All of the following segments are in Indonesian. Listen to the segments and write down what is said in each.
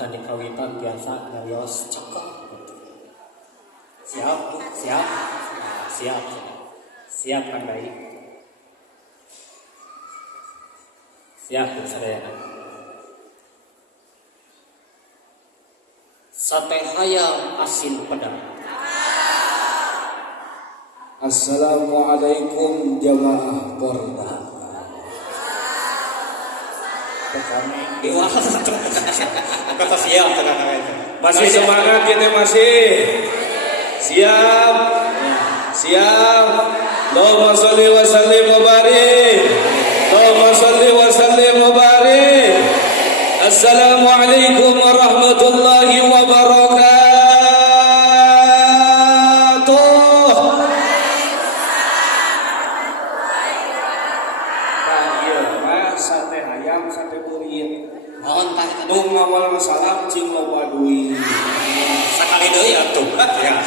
candi kawitan biasa ngarios cakep. Siap, Bu? Siap? Nah, siap. Siap kan baik? Siap, Bu, sadayana. Sate ayam asin pedang. Assalamualaikum jamaah Porda. Kata siap, Masih semangat kita masih. Siap. Siap. Allahumma sholli wa sallim wa barik. Allahumma sholli wa sallim wa barik. Assalamualaikum warahmatullahi wabarakatuh. Sate ayam, sate burit. Naon tah eta? Nu ngawal salam cing loba duit. Sakali deui atuh. Ya.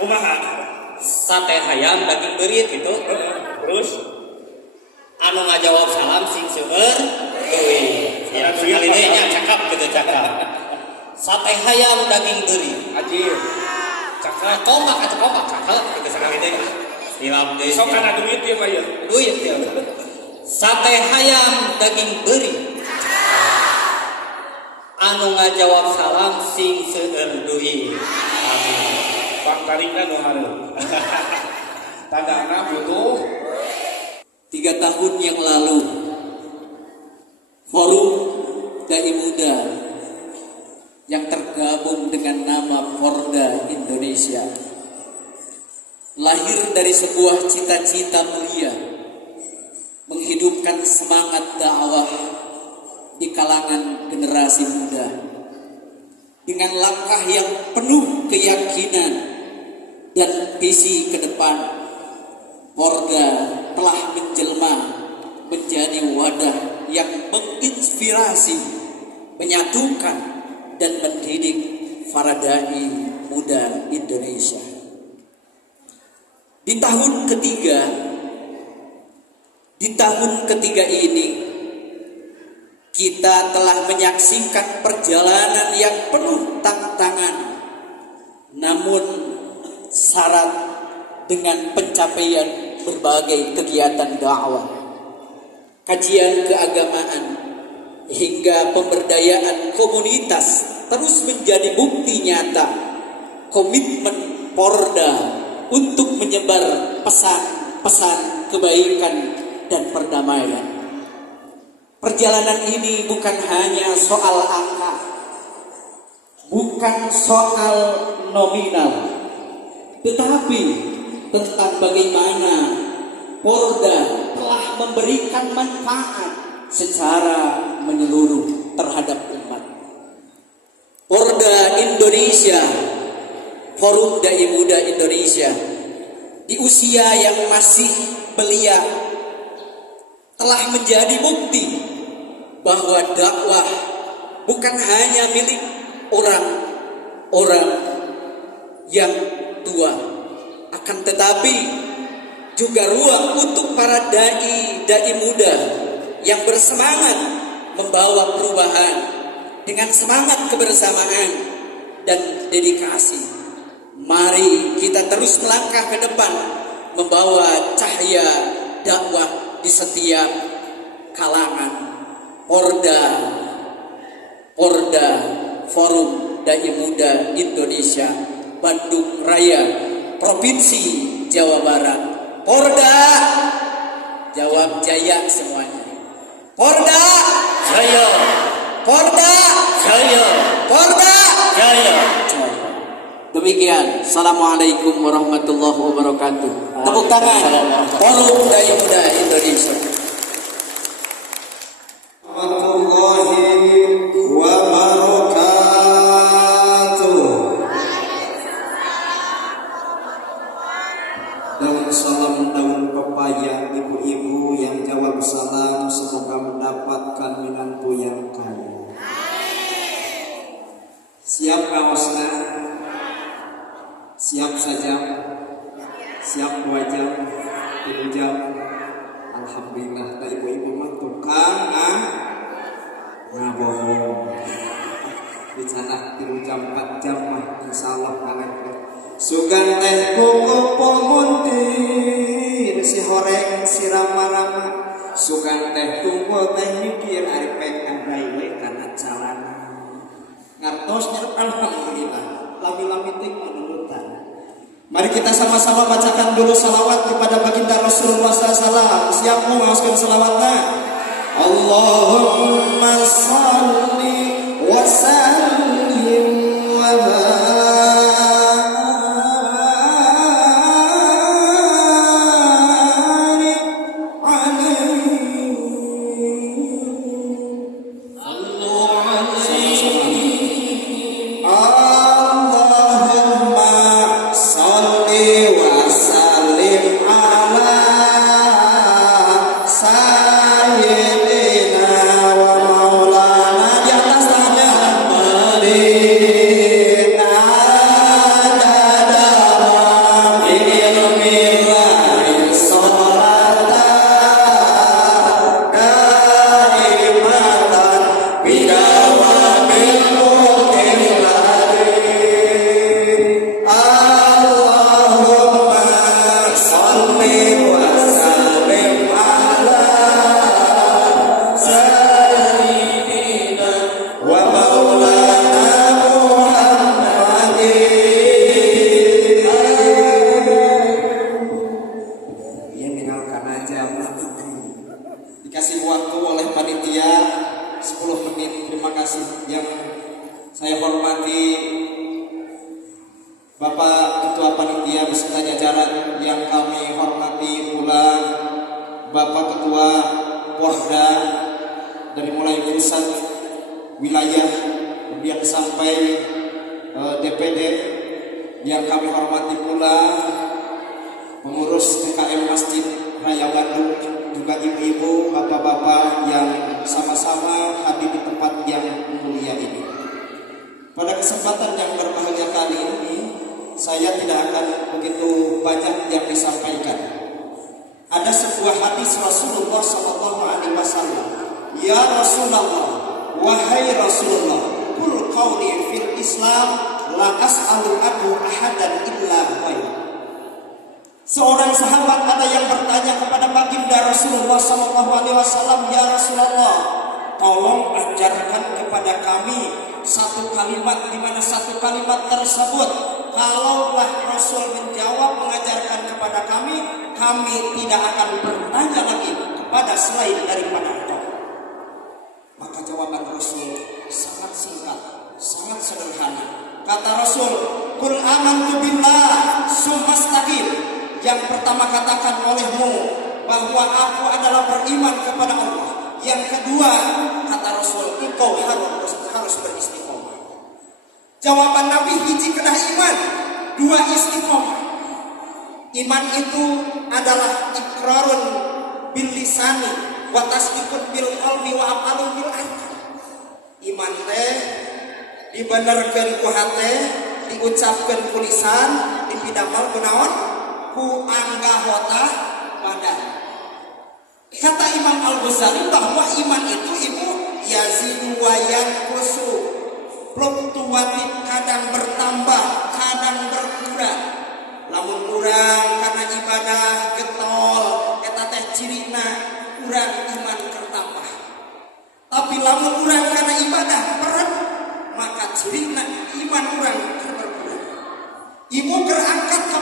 Kumaha? Sate ayam daging beurit gitu. Terus Anu ngajawab salam sing seueur deui. Ya, sakali deui nya cakap gitu cakap. Sate ayam daging beurit. Ajir. Cakap Kompak atuh kompak cakap gitu sakali deui. Silap deui. sok kana duit ieu mah ieu. Duit ya. Sate ayam daging beurit. Anu ngajawab salam sing seueur deui. Amin. Bang tarikna nu hareup. Tandana butuh 3 tahun yang lalu, Forum Dai Muda yang tergabung dengan nama Porda Indonesia lahir dari sebuah cita-cita mulia, menghidupkan semangat dakwah di kalangan generasi muda dengan langkah yang penuh keyakinan dan visi ke depan. Porda telah menjelma menjadi wadah yang menginspirasi, menyatukan dan mendidik para dai muda Indonesia. Di tahun ketiga ini kita telah menyaksikan perjalanan yang penuh tantangan, namun syarat dengan pencapaian berbagai kegiatan dakwah, kajian keagamaan, hingga pemberdayaan komunitas terus menjadi bukti nyata komitmen Porda untuk menyebar pesan-pesan kebaikan dan perdamaian. Perjalanan ini bukan hanya soal angka, bukan soal nominal, tetapi tentang bagaimana Porda telah memberikan manfaat secara menyeluruh terhadap umat. Porda Indonesia, Forum Dai Muda Indonesia, di usia yang masih belia telah menjadi bukti bahwa dakwah bukan hanya milik orang-orang yang tua, akan tetapi juga ruang untuk para dai muda yang bersemangat membawa perubahan dengan semangat kebersamaan dan dedikasi. Mari kita terus melangkah ke depan, membawa cahaya dakwah di setiap kalangan. Porda Forum Dai Muda Indonesia Bandung Raya, Provinsi Jawa Barat. Porda, jawab jaya semuanya. Porda Jaya. Porda Jaya. Porda Jaya. Demikian. Assalamualaikum warahmatullahi wabarakatuh. Tepuk tangan Forum Dai Muda Indonesia. warahmatullahi wabarakatuh. Dan salam daun pepaya ibu-ibu yang jawab salam, semoga mendapatkan menantu yang kaya. Siap kaosna? Siap saja? Siap 2 jam? 3 jam? Alhamdulillah, tak ibu-ibu mah tukang bohong. di sana 3 jam 4 jam mah insyaallah kalian sugan teh kuku muntir si horeng si rama-rama sugan teh tunggu teh mikir ari pek andai we kana calana ngartos nyerep alhamdulillah lami-lami teh menurutan. Mari kita sama-sama bacakan dulu salawat kepada baginda Rasulullah SAW. Siap mau ngaoskeun salawatna? Allahumma shalli wa sallim wa barik alaihi. Allahumma shalli wa sallim ala sayyidina wa maulana di atas tangannya Madinah dadama ilmillahi sholata kalimatan bidawabil muqillati Allahumma sholli wa sallim ala sayyidina wa maulana Muhammadin. Ya meninggalkan aja dikasih waktu oleh panitia 10 menit. Terima kasih yang saya hormati Bapak Ketua Panitia beserta jajaran yang kami hormati pula Bapak Ketua Porda dari mulai pusat wilayah kemudian sampai DPD yang kami hormati pula pengurus DKM Masjid Raya Bandung juga ibu-ibu, bapak-bapak yang sama-sama hadir di tempat yang mulia ini. Pada kesempatan yang berbahagia kali ini saya tidak akan begitu banyak yang disampaikan. Ada sebuah hadis Rasulullah SAW. Ya Rasulullah, wahai Rasulullah, kul qawli fil Islam la as'alu anhu ahadan illa ghair. Seorang sahabat ada yang bertanya kepada baginda Rasulullah SAW, ya Rasulullah, tolong ajarkan kepada kami satu kalimat di mana satu kalimat tersebut kalaulah Rasul menjawab mengajarkan kepada kami tidak akan bertanya lagi kepada selain daripada engkau. Maka jawaban Rasul sangat singkat, sangat sederhana. Kata Rasul, kul amantu billah sumastaqim. Yang pertama katakan olehmu bahwa aku adalah beriman kepada Allah. Yang kedua kata Rasul, engkau harus beristiqomah. Jawaban Nabi hiji kena iman, dua istiqomah. Iman itu adalah iqrarun bil lisani wa tasdiqun bil qalbi wa aqalun bil arkan. Iman teh dibenerkeun ku hate, diucapkeun ku lisan, dipidamal ku naon? Ku anggahota badan. Kata Imam Al-Ghazali bahwa iman itu yazidu wa yanqusu, fluktuatif, kadang bertambah, kadang berkurang. Lamun kurang karena ibadah getol, eta teh cirina kurang iman bertambah. Tapi lamun kurang karena ibadah peret, maka cirina iman kurang berkurang. Ibu berangkat ke